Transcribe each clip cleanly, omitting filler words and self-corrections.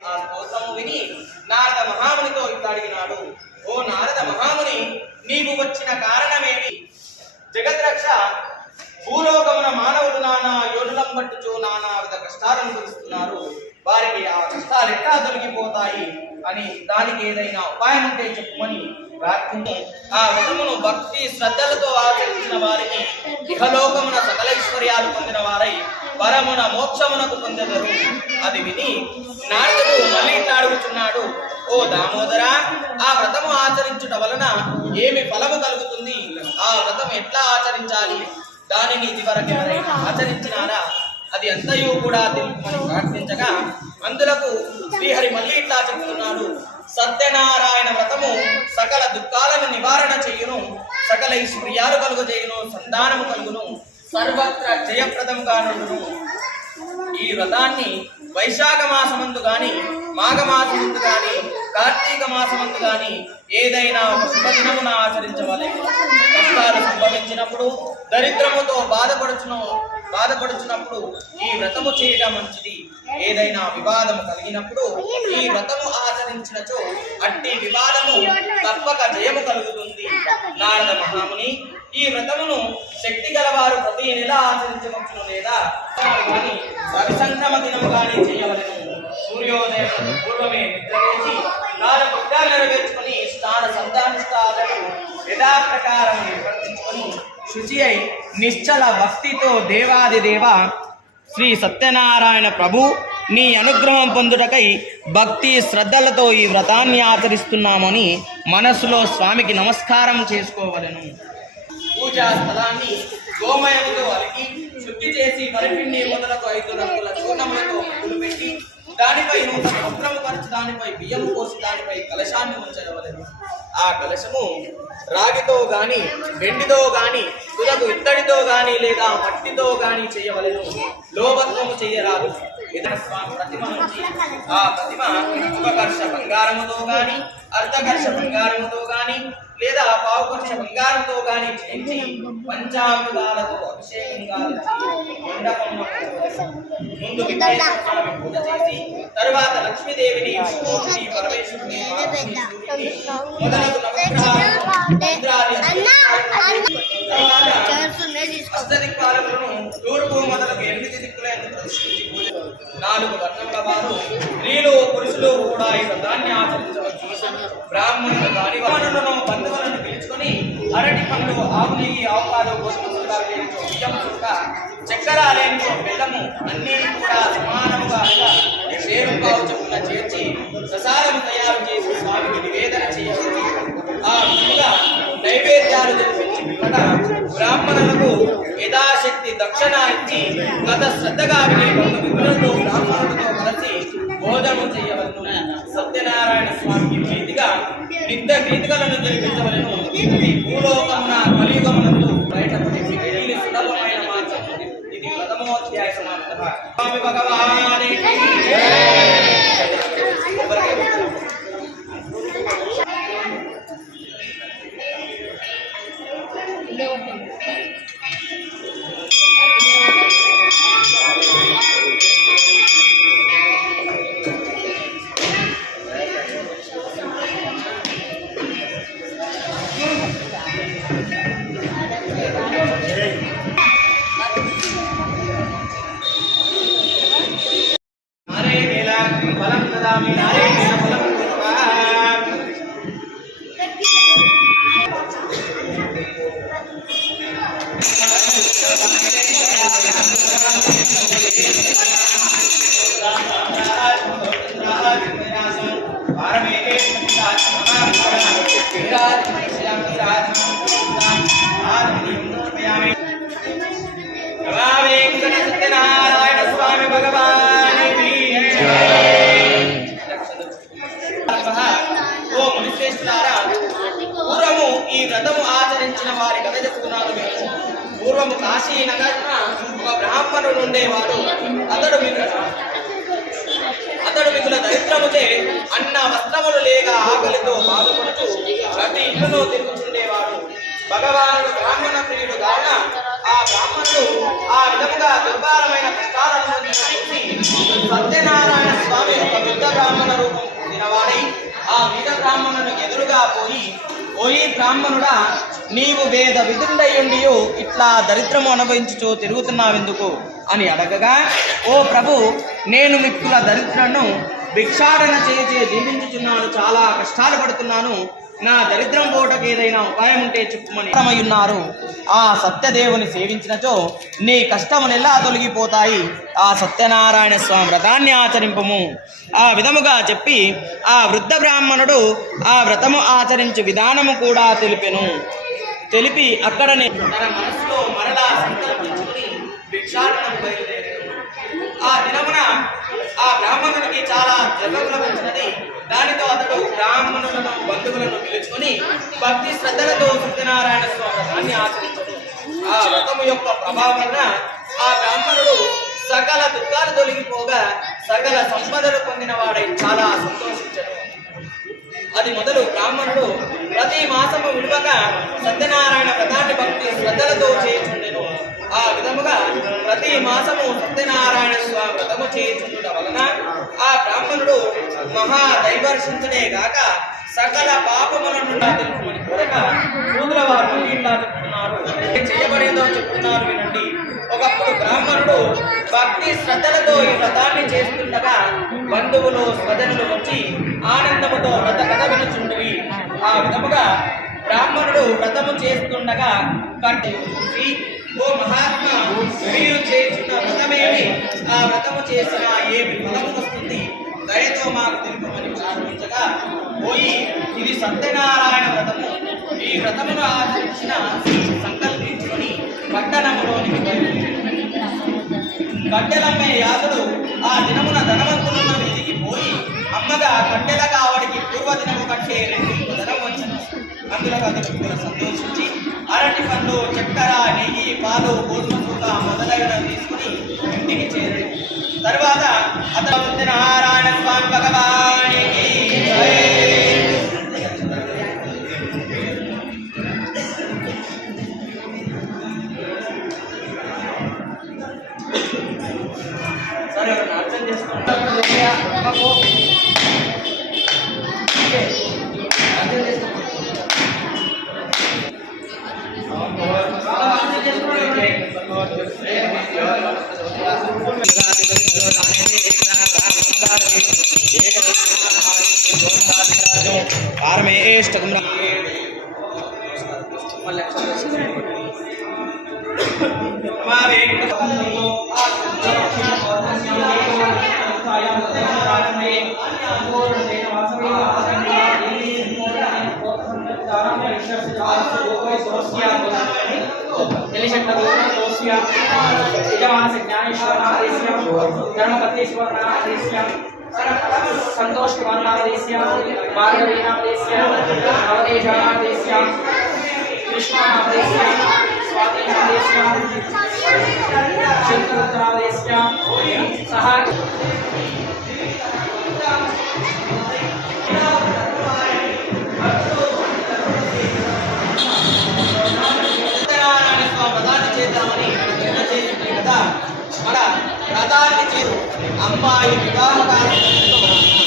ఆ స్తోత్రము విని నారద మహామునితో ఇట్లా అడిగినాడు. ఓ నారద మహాముని, నీవు వచ్చిన కారణమేమి? జగద్రక్ష భూలోకమున మానవులు నానా యోనులం పట్టుచు నానా విధ కష్టాలను తెలుస్తున్నారు. వారికి ఆ కష్టాలు ఎట్లా తొలగిపోతాయి అని దానికి ఏదైనా ఉపాయం ఉంటే చెప్పుమని ప్రార్థించి ఆ వ్రతమును భక్తి శ్రద్ధలతో ఆచరించిన వారికి ఇహలోకమున సకల ఐశ్వర్యాలు పొందిన వారై పరమున మోక్షమునకు పొందెదరు. అది విని నారదుడు మళ్ళీ ఇట్లా అడుగుతున్నాడు. ఓ దామోదర, ఆ వ్రతము ఆచరించుట వలన ఏమి ఫలము కలుగుతుంది? ఆ వ్రతం ఎట్లా ఆచరించాలి? దానిని ఇదివరకు ఎవరైనా ఆచరించినారా? అది అంతయు కూడా తెలుపుమని ప్రార్థించగా అందులకు శ్రీహరి మళ్ళీ ఇట్లా చెప్తున్నాడు. సత్యనారాయణ వ్రతము సకల దుఃఖాలను నివారణ చేయును, సకల ఐశ్వర్యాలు కలుగజేయును, సంతానము కలుగును, సర్వత్ర జయప్రదముగా నుండును. ఈ వ్రతాన్ని వైశాఖ మాసమందు గాని, మాఘమాసమందు గాని, కార్తీక మాసమందు గాని ఏదైనా ఒక శుభదినమున ఆచరించవలెను. కష్టాలు సంభవించినప్పుడు, దరిద్రముతో బాధపడుచున్నప్పుడు ఈ వ్రతము చేయడం మంచిది. ఏదైనా వివాదము కలిగినప్పుడు ఈ వ్రతము ఆచరించినచో అట్టి వివాదము తప్పక జయము కలుగుతుంది. నారద మహాముని, ఈ వ్రతమును శక్తి గలవారు ప్రతి నెల ఆచరించవచ్చును, లేదా కానీ రవిసంక్రమ దినము కానీ చేయవలెను. సూర్యోదయం పూర్వమే నిద్రలేచి కాలకృత్యాలు నెరవేర్చుకొని స్నాన సంతానిష్టాలను యథాప్రకారం నిర్వర్తించుకొని శుచి అయి నిశ్చల భక్తితో దేవాదిదేవ శ్రీ సత్యనారాయణ ప్రభు నీ అనుగ్రహం పొందుటకై భక్తి శ్రద్ధలతో ఈ వ్రతాన్ని ఆచరిస్తున్నామని మనసులో స్వామికి నమస్కారం చేసుకోవలెను. పూజా స్థలాన్ని గోమయముతో అలికి శుద్ధి చేసి పరిపిండి మొదలకు 5 రంగుల చూర్ణములతో ముగ్గులు పెట్టి దానిపై నూతన వస్త్రము పరిచి దానిపై బియ్యము పోసి దానిపై కలశాన్ని ఉంచవలెను. ఆ కలశము రాగితో గాని, వెండితో గాని, తులకు ఇత్తడితో గాని లేదా మట్టితో గాని చేయవలెను. లోభత్వము చేయరాదు. స్వామి ప్రతిమ నుంచి ఆ ప్రతిమ ఉపకర్ష బంగారముతో గాని, అర్ధకర్ష బంగారముతో గాని లేదా పావుకర్ష బంగారంతో గాని చేయించి పంచామృతాలతో అభిషేకంగా ముందు స్వామి పూజ చేసి తరువాత లక్ష్మీదేవిని, విష్ణువుని, పరమేశ్వరుని, మొదలగు అష్టదిక్పాలకులను తూర్పు మొదలగు 8 దిక్కులను ప్రతిష్ఠించి పూజ 4 వర్ణముల వారు స్త్రీలు పురుషులు కూడా ఈ వ్రతాన్ని ఆచరించవచ్చు. బ్రాహ్మణులు దాని వారులను బంధువులను పిలుచుకొని అరటి పండ్లు, ఆవు నెయ్యి, ఆవు పాలు, గోధుమ లేనిచో బియ్యం చుక్క, చక్కెర లేనిచో బెల్లము అన్నీ కూడా సమానముగా షేరుపావు చొప్పున చేర్చి ప్రసాదము తయారు చేసి స్వామికి నివేదన చేయాలి. ఆ విధంగా నైవేద్యాలు జరిపించి పిల్లట బ్రాహ్మణులకు యథాశక్తి దక్షిణ ఇచ్చి గత శ్రద్ధగా విని బంధుమిత్రులతో బ్రాహ్మణులతో కలిసి భోజనం చేయవలను. సత్యనారాయణ స్వామికి ప్రీతిగా నిత్య గీతికలను జరిపించవలను. ఇది భూలోకమున కలియుగమునందు బయటపడి మిగిలిన సులభమైన మార్గం. ఇది ప్రథమోధ్యాయ సమాప్తః. స్వామి భగవానికి సత్యనారాయణ స్వామి భగవానికి ఓ మునిశ్రేష్ఠులారా, పూర్వము ఈ వ్రతము ఆచరించిన వారి కథ చెప్తున్నాను. పూర్వము కాశీ నగరమున ఒక బ్రాహ్మణుడు ఉండేవాడు. అతడు మిగుల దరిద్రముతే అన్న వస్త్రములు లేక ఆకలితో బాధపడుతూ ప్రతి ఇల్లులో తిరుగుతుండేవాడు. భగవానుడు బ్రాహ్మణ ప్రియుడు కావున ఆ బ్రాహ్మణుడు ఆ విధముగా దుర్భరమైన కష్టాలను చూసి సత్యనారాయణ స్వామి ఒక వృద్ధ పోయి, ఓయి బ్రాహ్మణుడా, నీవు వేద విధుండయుండియు ఇట్లా దరిద్రము అనుభవించుచో తిరుగుతున్నావెందుకు అని అడగగా, ఓ ప్రభు, నేను మిక్కుల దరిద్రను భిక్షాటన చేసే జీవించుచున్నాను, చాలా కష్టాలు పడుతున్నాను. నా దరిద్రం పోటకు ఏదైనా ఉపాయం ఉంటే చెప్పుమని ఉన్నారు. ఆ సత్యదేవుని సేవించినచో నీ కష్టములెల్లా తొలగిపోతాయి. ఆ సత్యనారాయణ స్వామి వ్రతాన్ని ఆచరింపము. ఆ విధముగా చెప్పి ఆ వృద్ధ బ్రాహ్మణుడు ఆ వ్రతము ఆచరించే విధానము కూడా తెలిపి అక్కడనే తన మనసులో మరలా సంకల్పించుకుని భిక్షాటనకు బయలుదేరాడు. ఆ దినమున ఆ బ్రాహ్మణుడికి చాలా ద్రవ్యము లభించినది. దానితో అతడు బ్రాహ్మణులను బంధువులను పిలుచుకొని భక్తి శ్రద్ధలతో సత్యనారాయణ స్వామి వ్రతాన్ని ఆచరించడు. ఆ వ్రతము యొక్క ప్రభావం వలన ఆ బ్రాహ్మణుడు సకల దుఃఖాలు తొలగిపోగా సకల సంపదలు పొందిన వాడై చాలా సంతోషించడు. అది మొదలు బ్రాహ్మణుడు ప్రతి మాసము విడువక సత్యనారాయణ వ్రతాన్ని భక్తి శ్రద్ధలతో చేయుచుండెను. ఆ విధముగా ప్రతి మాసము సత్యనారాయణ స్వామి వ్రతము చేయుచుండుట వలన ఆ బ్రాహ్మణుడు మహాదైవర్షించుడే గాక సకల పాపముల నుండి తెలుసుకుని కోరక సూదుల వారు ఇట్లా చెప్తున్నారు, చేయబడేదో చెప్తున్నారు వినండి. ఒకప్పుడు బ్రాహ్మణుడు భక్తి శ్రద్ధలతో ఈ వ్రతాన్ని చేస్తుండగా బంధువులు స్వజనులు వచ్చి ఆనందముతో వ్రత కథ వినుచుండివి. ఆ విధముగా బ్రాహ్మణుడు వ్రతము చేస్తుండగా కంటి చూసి, ఓ మహాత్మా, మీరు చేస్తున్న వ్రతమేమి, ఆ వ్రతము చేసిన ఏమి ఫలము వస్తుంది, దయతో మాకు తెలుపమని ప్రారంభించగా, పోయి ఇది సత్యనారాయణ వ్రతము, ఈ వ్రతమును ఆచరించిన సంకల్పించుకొని పట్టణములోనికి కట్టెలమ్మే యాదుడు ఆ దినమున ధనవంతులున్న వీధికి పోయి అమ్మగా కట్టెల కావడికి పూర్వదినము కంటే 2 ధనం వచ్చను. అందులో అతడు సంతోషించి అరటి పండ్లు, చక్కెర, నెయ్యి, పాలు, గోధుమ మొదలైనవి తీసుకుని ఇంటికి చేరాడు. తర్వాత అతను సత్యనారాయణ స్వామి భగవానికి సరే అర్థం చేసుకుంటాం. संतोष कुमार नामदेश्य, माधवी नामदेश्य, नवदेश नामदेश्य, कृष्ण नामदेश्य, स्वाति नामदेश्य, शंकर नामदेश्य, सह అమ్మాయి వివాహ కార్యక్రమంలో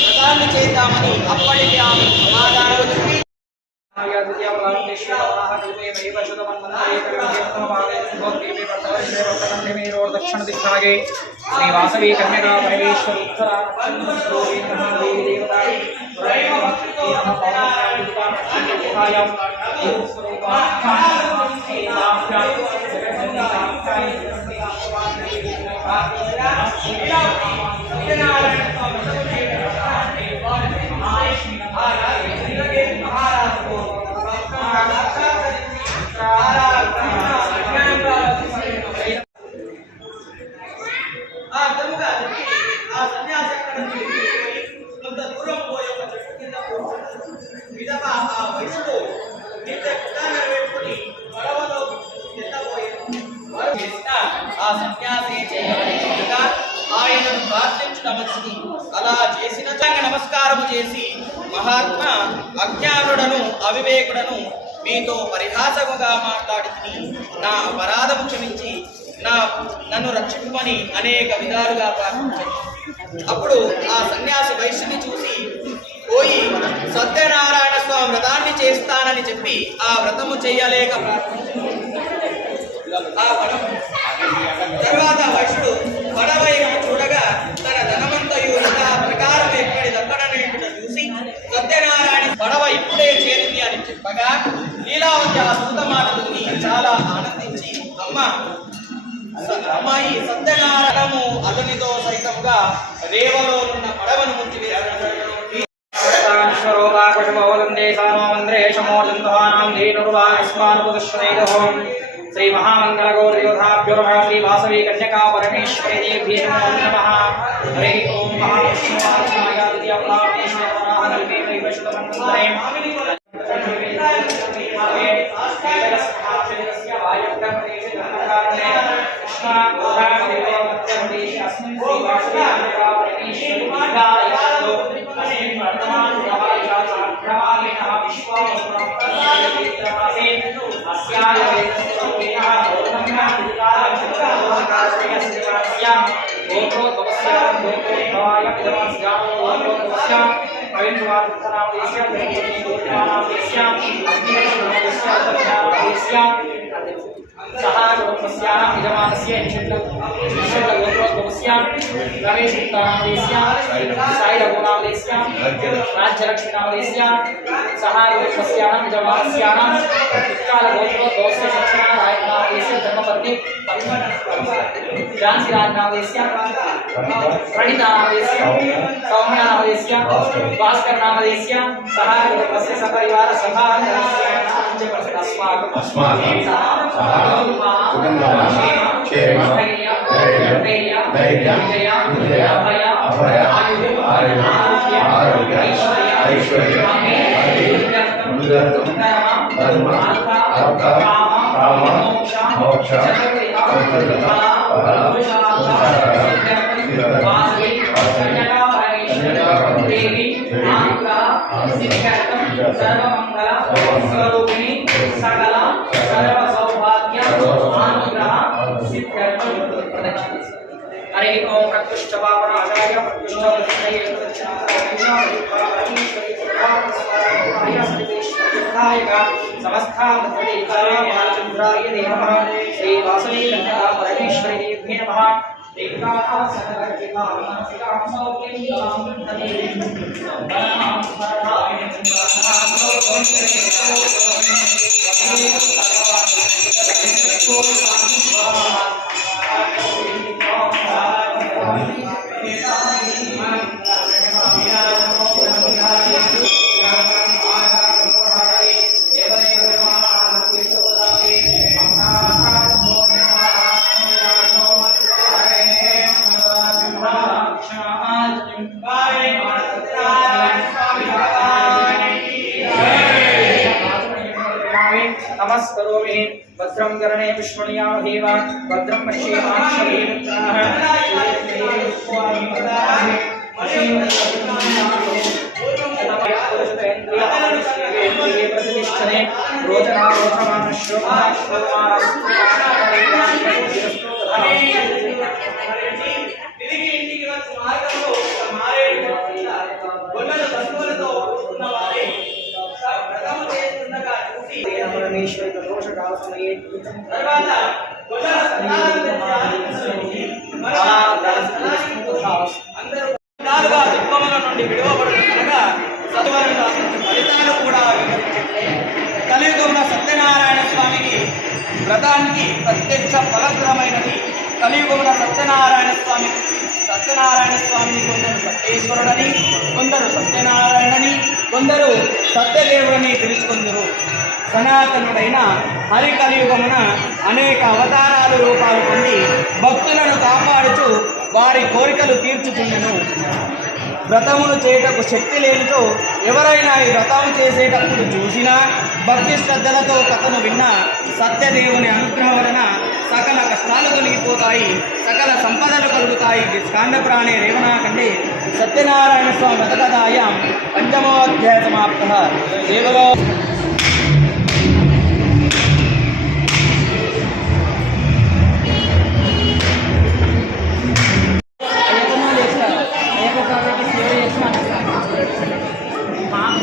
వ్రతాన్ని చేద్దామని అప్పటికి ఆమె సమాధానం చెప్పి दक्षिण दिग्भागे श्री वासवी कन्या परमेश्वर ఆయనను ప్రార్థించడం మంచిది. అలా చేసిన నమస్కారము చేసి, మహాత్మా, అజ్ఞానుడను అవివేకుడను మీతో పరిహాసముగా మాట్లాడి నా అపరాధము క్షమించి నన్ను రక్షింపమని అనేక విధాలుగా ప్రార్థించాను. అప్పుడు ఆ సన్యాసి వైశ్యుని చూసి, పోయి సత్యనారాయణ స్వామి వ్రతాన్ని చేస్తానని చెప్పి ఆ వ్రతము చేయలేక ఆ వనం తర్వాత వైశ్యుడు పడవైన చూడగా తన ధనమంతయు యథా ప్రకారం ఎక్కడిదక్కడనేట్టుగా చూసి సత్యనారాయణ పడవ ఇప్పుడే చేరింది అని చెప్పగా లీలావతి ఆ సూత మాటలు విని చాలా ఆనందించి అమ్మాయి సత్యనారాయణము అతనితో సైతంగా రేవలో ఉన్న పడవను ముంచి శ్రీ మహామంగళ గౌరయోధాభ్యో శ్రీ వాసవి కన్యకా పరమేశ్వరీ నమః. హరి ఓం మహావిష్ణువాయ हरे ओम प्रकृष्ट वामनाय प्रकृष्ट समस्थाय नमः. श्री वासवी कन्यका परमेश्वरी नमः. नमस्करोमि भद्रं कर्णे विष्णुयामहेव भद्रं प्रतिष्ठने కలియుగంలో సత్యనారాయణ స్వామికి వ్రతానికి ప్రత్యక్ష ఫలప్రదమైనది. కలియుగంలో సత్యనారాయణ స్వామిని కొందరు సత్యేశ్వరుడని, కొందరు సత్యనారాయణని, కొందరు సత్యదేవుడని పిలుచుకుందరు. సనాతనుడైన హరి కలియుగమున అనేక అవతారాలు రూపాలు పొంది భక్తులను కాపాడుచు వారి కోరికలు తీర్చుకున్నను. వ్రతములు చేయటకు శక్తి లేనితో ఎవరైనా ఈ వ్రతము చేసేటప్పుడు చూసినా, భక్తి శ్రద్ధలతో కథను విన్నా సత్యదేవుని అనుగ్రహం వలన సకల కష్టాలు తొలగిపోతాయి, సకల సంపదలు కలుగుతాయి. స్కాందపురాణే రేవణాఖండే సత్యనారాయణ స్వామి వ్రతకథాయాం పంచమోధ్యాయ సమాప్తః. దేవలో Mom,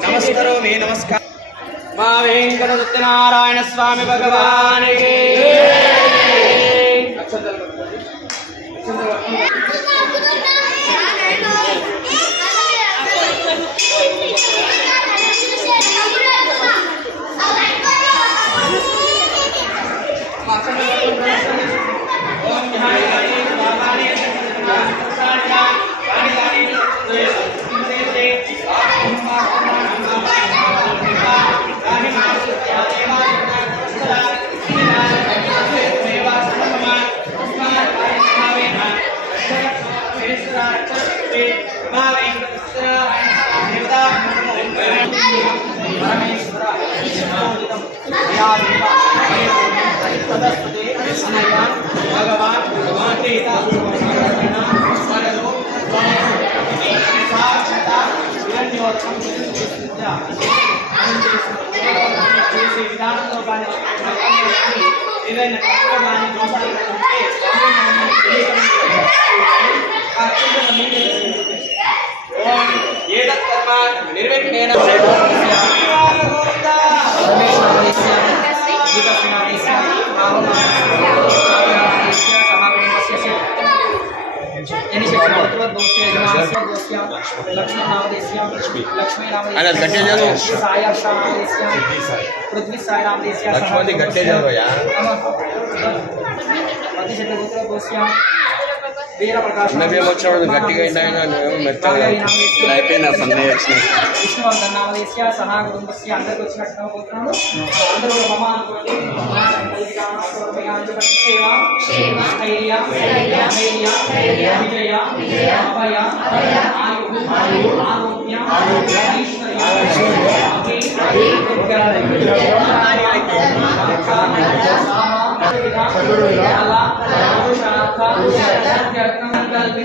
नमस्करोमि नमस्कार मा वेंकट सत्यनारायण स्वामी भगवान की लक्ष्मणी गट्टे जाओ यार नबी मोक्षण गट्टिగా అయినా నేను మెత్తగా అయిపోయినా పన్నే వచ్చినాయి విష్ణువర్ధన్ నామదేశ్య సహా కుటుంబస్య అందరికి వచ్చినట్టు పోతున్నాను అందరూ మమ అనుకోండి క్షేమ స్థైర్య విజయ అభయ ఆరోగ్య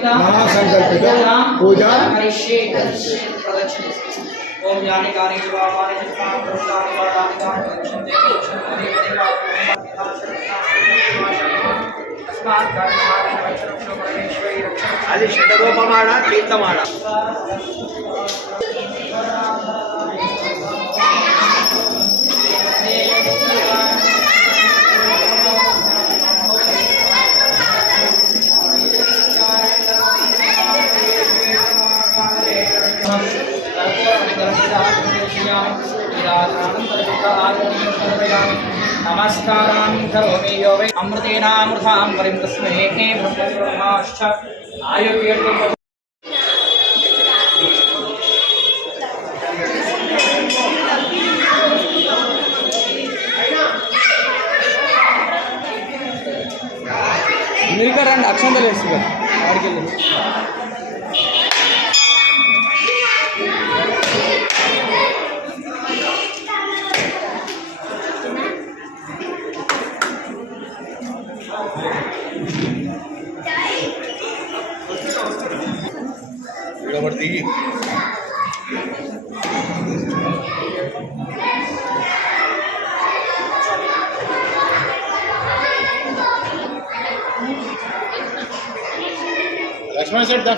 महासंकल्पित पूजा ओम यानी गानी वाणी चित्तां प्रदानि वादानि गानि दक्षिणे अस्मात् गानि वचनं परमेश्वरी అది శతరూపమాడ తీర్థమాడ नमस्कारान् करोमि यो वै अमृतेनामृतां वरिं तस्मै ब्रह्मश्च आयुर्वेदं మిగతా అక్షంతలు వేస్తున్నారు ఆడికి बढ़ती लक्ष्मण सेठ दा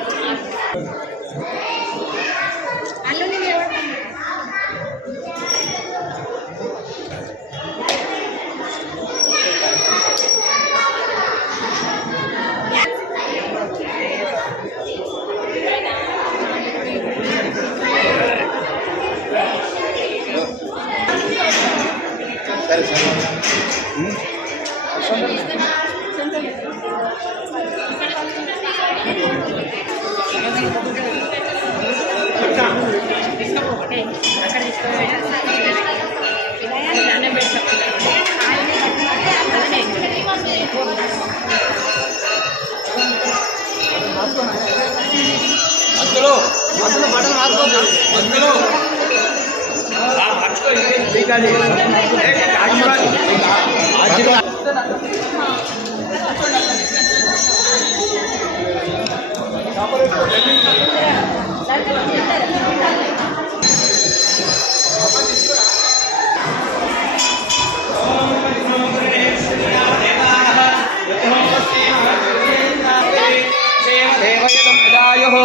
देवयतं प्रजायुः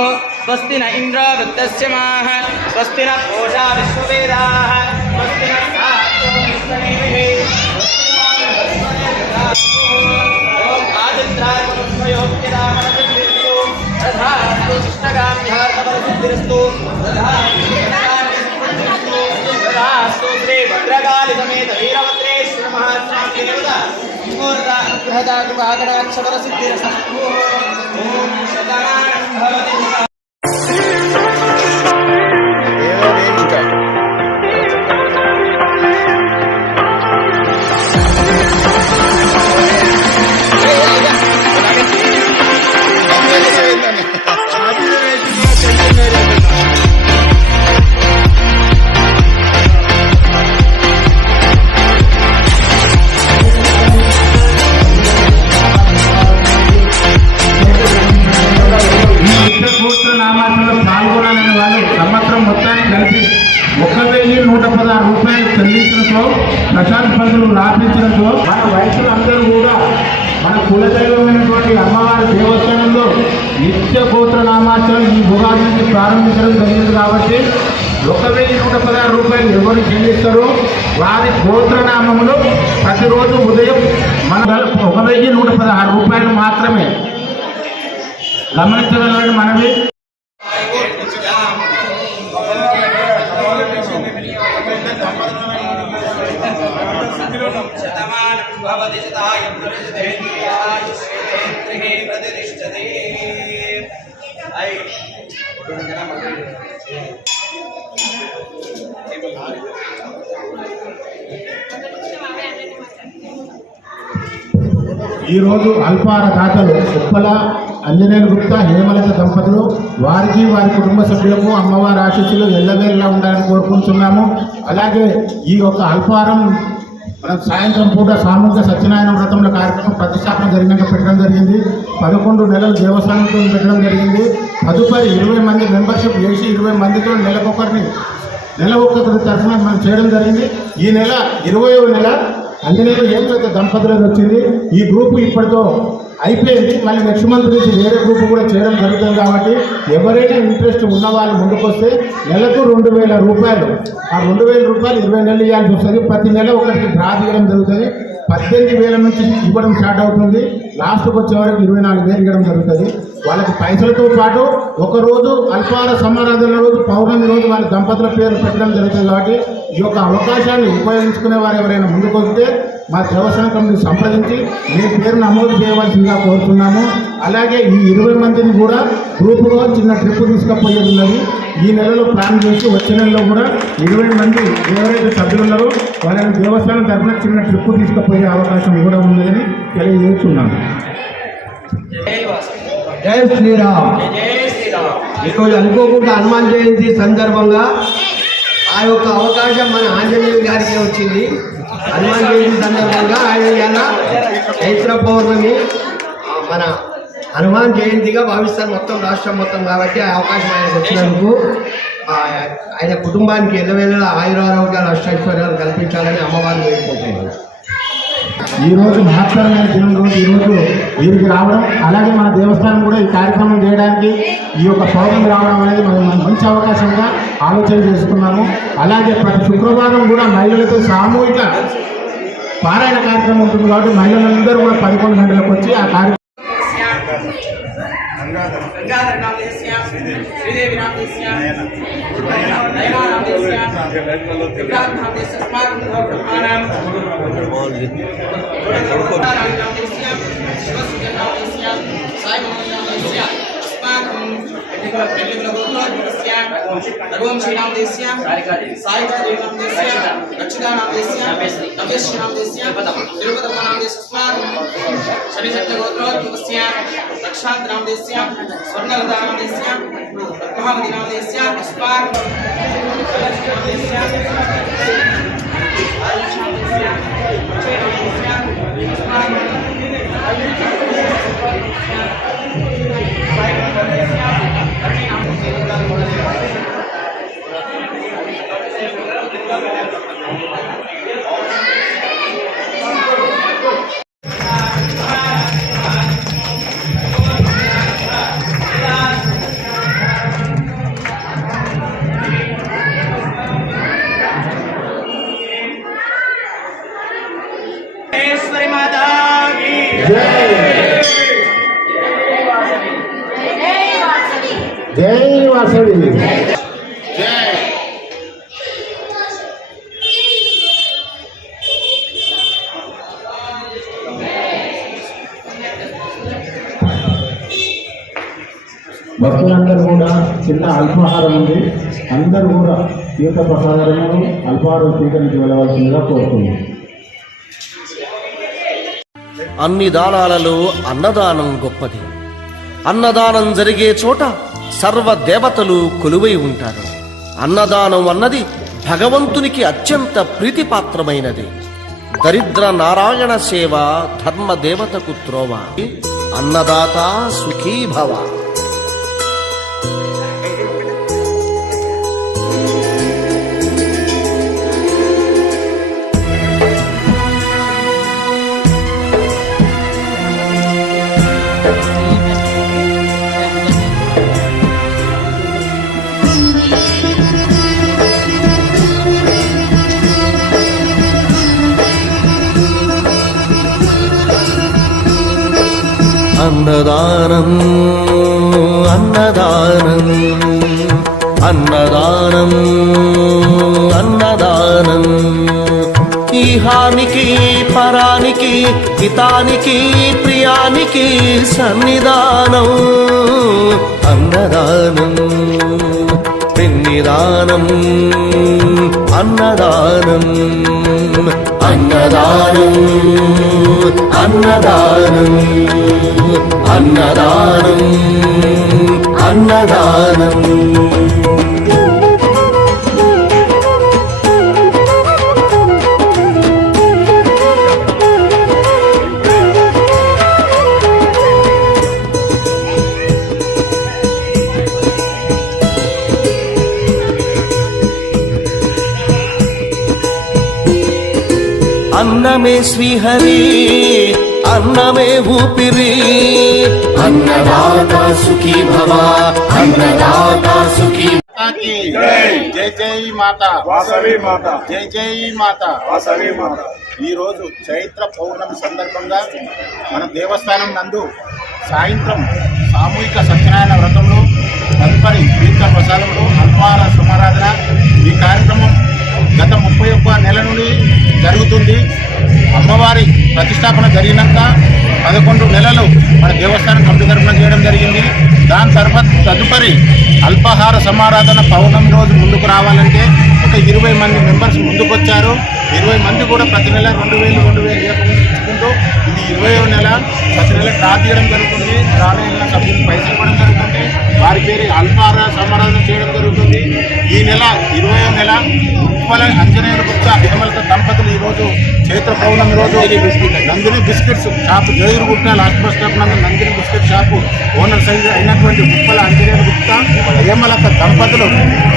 स्वस्ति न इंद्र वृद्धस्यमाः स्वस्ति न पूषा विश्ववेदाः स्वस्ति न सात्वो विश्वनेमिः ओम आदित्राय पुष्पयोग्यदामनसिद्धिरस्तु तथास्तु कृष्णगाम्यार्थबलसिद्धिरस्तु तथास्तु श्री भद्रकाली समेत वीरभद्रेश्वर महास्वामी देवता मूर्ता अनुग्रहदा कृपाकटाक्षबलसिद्धिरस्तु ओम शतमानं भवति పాల్గొనాలని వాళ్ళు సంవత్సరం మొత్తాన్ని కలిపి 1,116 రూపాయలు చెల్లించడంతో ప్రశాంత్ పంతులు రాపించడంతో మన వయసులందరూ కూడా మన కులదైవమైనటువంటి అమ్మవారి దేవస్థానంలో నిత్య గోత్ర నామాచరణ ఈ ఉగాది నుంచి ప్రారంభించడం జరిగింది కాబట్టి 1,116 రూపాయలు ఎవరు చెల్లిస్తారో వారి గోత్రనామములు ప్రతిరోజు ఉదయం మన 1,116 రూపాయలు మాత్రమే గమనించగలని మనవి. ఈరోజు అల్పార దాతలు ఉప్పల అంజనేయులు గుప్తా హేమలత దంపతులు వారికి వారి కుటుంబ సభ్యులకు అమ్మవారి ఆశీస్సులు ఎల్లవేళలా ఉండాలని కోరుకుంటున్నాము. అలాగే ఈ యొక్క అల్పారం మనకు సాయంత్రం పూట సామూహిక సత్యనారాయణ వ్రతంలో కార్యక్రమం ప్రతిష్టాపన జరిగినాక పెట్టడం జరిగింది. 11 నెలలు దేవస్థానంతో పెట్టడం జరిగింది. తదుపరి 20 మంది మెంబర్షిప్ చేసి 20 మందితో నెల ఒక్కరి తరఫున మనం చేయడం జరిగింది. ఈ నెల 20వ నెల అంజనేయులు హేమలత దంపతులకు వచ్చింది. ఈ గ్రూపు ఇప్పటితో అయిపోయింది. మళ్ళీ నెక్స్ట్ మంత్ నుంచి వేరే గ్రూప్ కూడా చేయడం జరుగుతుంది. కాబట్టి ఎవరైనా ఇంట్రెస్ట్ ఉన్న వాళ్ళు ముందుకొస్తే నెలకు 2,000 రూపాయలు, ఆ 2,000 రూపాయలు 20 నెలలు ఇవ్వాల్సి వస్తుంది. ప్రతి నెల ఒకరికి డ్రా తీయడం జరుగుతుంది. 18,000 నుంచి ఇవ్వడం స్టార్ట్ అవుతుంది. లాస్ట్కి వచ్చే వరకు 24,000 ఇవ్వడం జరుగుతుంది. వాళ్ళకి పైసలతో పాటు ఒకరోజు అల్పార సమారాధన రోజు పౌర్ణమి రోజు వాళ్ళ దంపతుల పేరు పెట్టడం జరుగుతుంది. కాబట్టి ఈ యొక్క అవకాశాన్ని ఉపయోగించుకునే వారు ఎవరైనా ముందుకు వస్తే మా దేవస్థాన కమిటీని సంప్రదించి మీ పేరు నమోదు చేయవలసిందిగా కోరుతున్నాము. అలాగే ఈ 20 మందిని కూడా గ్రూపుగా చిన్న ట్రిప్ తీసుకుపోయేది ఉన్నది. ఈ నెలలో ప్లాన్ చేసి వచ్చే నెలలో కూడా 20 మంది ఎవరైతే సభ్యులు ఉన్నారో వాళ్ళని దేవస్థానం తరఫున చిన్న ట్రిప్ తీసుకుపోయే అవకాశం కూడా ఉందని తెలియజేస్తున్నాను. జై శ్రీరామ్. ఈరోజు అనుకోకుండా హనుమాన్ జయంతి సందర్భంగా ఆ యొక్క అవకాశం మన ఆంజనేయులు గారికి వచ్చింది. హనుమాన్ జయంతి సందర్భంగా ఆయన చైత్ర పౌర్ణమి మన హనుమాన్ జయంతిగా భావిస్తారు మొత్తం రాష్ట్రం మొత్తం. కాబట్టి ఆ అవకాశం ఆయనకు వచ్చినందుకు ఆయన కుటుంబానికి ఎల్లవేళ ఆయురారోగ్యాలు అష్టైశ్వర్యాలు కల్పించాలని అమ్మవారిని వేడుకుంటున్నాను. ఈరోజు మహత్తరమైన దినం రోజు ఈరోజు వీరికి రావడం, అలాగే మన దేవస్థానం కూడా ఈ కార్యక్రమం చేయడానికి ఈ యొక్క సౌకర్యం రావడం అనేది మనం మంచి అవకాశంగా ఆలోచన చేసుకున్నాము. అలాగే ప్రతి శుక్రవారం కూడా మహిళలతో సామూహిక పారాయణ కార్యక్రమం ఉంటుంది. కాబట్టి మహిళలందరూ కూడా 11 గంటలకు వచ్చి ఆ కార్యక్రమం गंगाधर नाम देस्या श्रीदेवी नाम देस्या नयना नाम देस्या विक्रांत नाम देस्या स्मारक ब्रह्मानाम नाम देस्या शिवसूर्य नाम देस्या साई नाम देस्या स्मारक रघुवंश श्री नाम देस्या साई नाम देस्या रक्षिता नाम देस्या नवेश नाम देस्या तिरुपति नाम देस्या स्मारक शनि सत्य गोत्रोद्भवस्या रक्षांत नाम देस्या स्वर्णलता नाम देस्या महामति नाम देस्या स्पार्क नाम देस्या आयुष नाम देस्या अक्षय नाम देस्या स्पार्क साई नाम देस्या अक्षय नाम देस्या జై వాసవి. భక్తులందరూ కూడా చిన్న అల్పాహారం ఉంది, అందరూ కూడా తీర్థ ప్రసాదాలను అల్పాహారం స్వీకరించి వెళ్ళవలసిందిగా కోరుతున్నాం. అన్ని దానాలలో అన్నదానం గొప్పది. అన్నదానం జరిగే చోట సర్వ దేవతలు కొలువై ఉంటారు. అన్నదానం అన్నది భగవంతునికి అత్యంత ప్రీతిపాత్రమైనది. దరిద్ర నారాయణ సేవ ధర్మ దేవతకు త్రోవ. అన్నదాత సుఖీ భవ. అన్నదానం అన్నదానం అన్నదానం అన్నదానం ఈహానికి పరానికి హితానికి ప్రియానికి సన్నిధానం. అన్నదానం పెన్నిదానం అన్నదానం అన్నదానం అన్నదానం అన్నదానం అన్నదానం. అన్నమే శ్రీహరి అన్నమే ఊపిరి. అన్నదాత సుఖీ భవ అన్నదాత సుఖీ. జై జై మాత వాసవి మాత. జై జై మాత వాసవి మాత. ఈరోజు చైత్ర పౌర్ణమి సందర్భంగా మన దేవస్థానం నందు సాయంత్రం సామూహిక సత్యనారాయణ వ్రతంలో తదుపరి తీర్థ ప్రసాదంలో అల్పాహార సమారాధన ఈ కార్యక్రమం గత 31 నెల నుండి జరుగుతుంది. అమ్మవారి ప్రతిష్టాపన జరిగినాక 11 నెలలు మన దేవస్థానం కమిటీ తరఫున చేయడం జరిగింది. దాని తర్వాత తదుపరి అల్పాహార సమారాధన పౌర్ణమి రోజు ముందుకు రావాలంటే ఒక 20 మంది మెంబర్స్ ముందుకు వచ్చారు. 20 మంది కూడా ప్రతి నెల 2000 ఇచ్చుకుంటూ ఇది 20వ నెల. ప్రతి నెల డ్రా తీయడం జరుగుతుంది. డ్రాలో వెళ్ళిన సభ్యులు పైసలు ఇవ్వడం జరుగుతుంది. వారి పేరు అల్పాహార సమారాధన చేయడం జరుగుతుంది. ఈ నెల 20వ నెల ఉప్పల అంజనేయులు గుప్తా హేమలత దంపతులు ఈరోజు చైత్ర పౌర్ణమి రోజు Nandini biscuits shop Jayagurugutta last bus stop నందు నందిని బిస్కెట్ షాపు ఓనర్ సైజ్ అయినటువంటి ఉప్పల అంజనేయులు గుప్తా హేమలత దంపతులు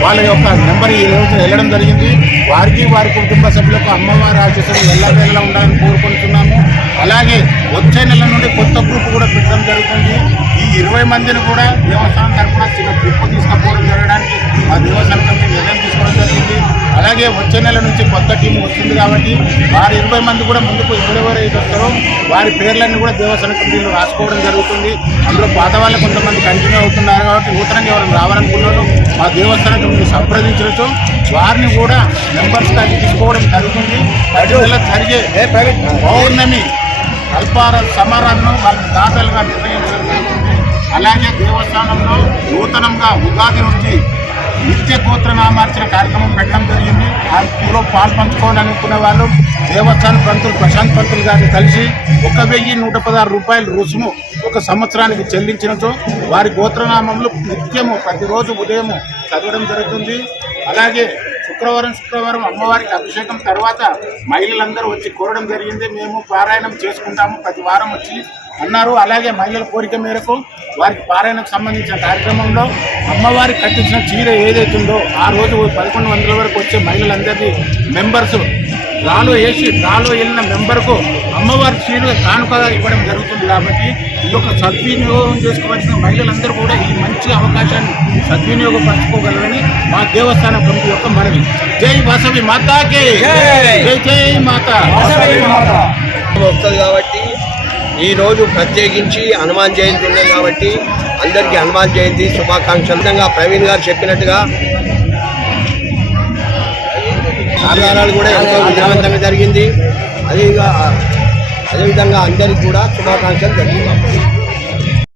వాళ్ళ యొక్క నెంబర్ ఈ రోజు వెళ్ళడం జరిగింది. వారికి వారి కుటుంబ సభ్యులకు అమ్మవారి ఆశీస్సులు ఎల్లవేళలా ఉండాలని కోరుకుంటున్నాము. అలాగే వచ్చే నెల నుండి కొత్త గ్రూప్ కూడా పెట్టడం జరుగుతుంది. ఈ 20 మందిని కూడా దేవస్థానం తరఫున చిన్న ట్రిప్ తీసుకుపోవడం జరగడానికి మా దేవస్థానం కమిటీ నిర్ణయం తీసుకోవడం జరిగింది. అలాగే వచ్చే నెల నుంచి కొత్త టీం వస్తుంది కాబట్టి వారి 20 మంది కూడా ముందుకు ఎవరెవరైతే వస్తారో వారి పేర్లన్నీ కూడా దేవస్థానం కమిటీలో రాసుకోవడం జరుగుతుంది. అందులో పాత వాళ్ళు కొంతమంది కంటిన్యూ అవుతున్నారు కాబట్టి నూతనంగా ఎవరైనా రావాలనుకున్నారో మా దేవస్థానం కమిటీ సంప్రదించడంతో వారిని కూడా మెంబర్స్గా తీసుకోవడం జరుగుతుంది. ప్రతి నెల జరిగే పౌర్ణమి అల్పాహార సమారాధన వాళ్ళకి దాతలుగా నిర్ణయించడం జరుగుతుంది. అలాగే దేవస్థానంలో నూతనంగా ఉగాది నుంచి నిత్య గోత్రనామార్చన కార్యక్రమం పెట్టడం జరిగింది. అందులో పాల్పంచుకోవాలనుకునే వాళ్ళు దేవస్థానం పంతులు ప్రశాంత్ పంతులు గారిని కలిసి 1116 రూపాయలు రుసుము ఒక సంవత్సరానికి చెల్లించినచో వారి గోత్రనామంలో నిత్యము ప్రతిరోజు ఉదయం చదవడం జరుగుతుంది. అలాగే శుక్రవారం అమ్మవారికి అభిషేకం తర్వాత మహిళలందరూ వచ్చి కోరడం జరిగింది. మేము పారాయణం చేసుకుంటాము ప్రతి వారం వచ్చి అన్నారు. అలాగే మహిళల కోరిక మేరకు వారికి పారాయణకు సంబంధించిన కార్యక్రమంలో అమ్మవారికి కట్టించిన చీర ఏదైతుందో ఆ రోజు 1100 వరకు వచ్చే మహిళలందరినీ మెంబర్స్ డ్రాలో వెళ్ళిన మెంబర్కు అమ్మవారి చీర కానుకగా ఇవ్వడం జరుగుతుంది. కాబట్టి ఈ యొక్క సద్వినియోగం చేసుకోవాల్సిన మహిళలందరూ కూడా ఈ మంచి అవకాశాన్ని సద్వినియోగపరచుకోగలరని మా దేవస్థానం కమిటీ యొక్క మనవి. జై వాసవి మాతాకి జై జై మాత. వస్తుంది కాబట్టి ఈరోజు ప్రత్యేకించి హనుమాన్ జయంతి ఉంది కాబట్టి అందరికీ హనుమాన్ జయంతి శుభాకాంక్షలు. విధంగా ప్రవీణ్ గారు చెప్పినట్టుగా ఆధారాలు కూడా ఎంతో విజయవంతంగా జరిగింది. అదేవిధంగా అందరికీ కూడా శుభాకాంక్షలు తెలుపుతున్నాం.